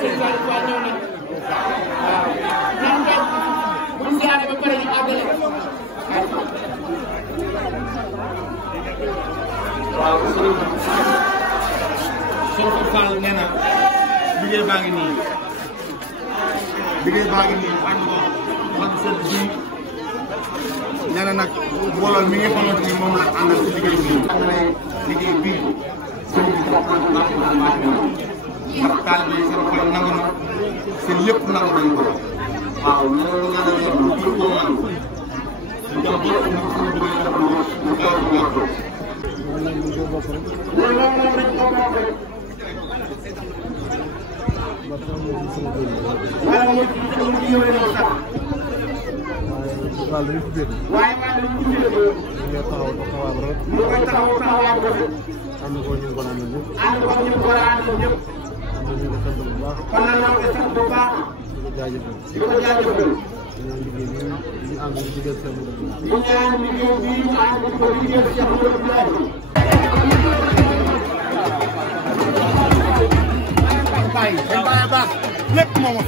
seen waa ñëw nañ waaw ñoom ñoom bu ñu siyaare ba pare ñu àggale waaw soo ko Fall nee na liggéey baa ngi nii ànd ko man seen ji nee na nag mbooloo mi nga xamante ni moom la àndal ci liggéey bi xam ne liggéey bii sëriñ bi bokk na ndax taalibe yi seen xol nangu na seen lépp nangu nañu ko waaw loolu nga ne lu ko man ñu jox ko ñu ko suñu bëgg def lu gaaw bu gaaw waaye maa ngi leen di tuddee ñu koy taxaw taxawaay bu rafet ànd ko ñu ko ànd ñëpp kon nag ñoo ngi sant bu baax di ko jaajëfal ñu ñaan liggéey bi ñu ànd ko liggéeyal Cheikh Modou Abdoulaye bàyyi baax lépp moo ma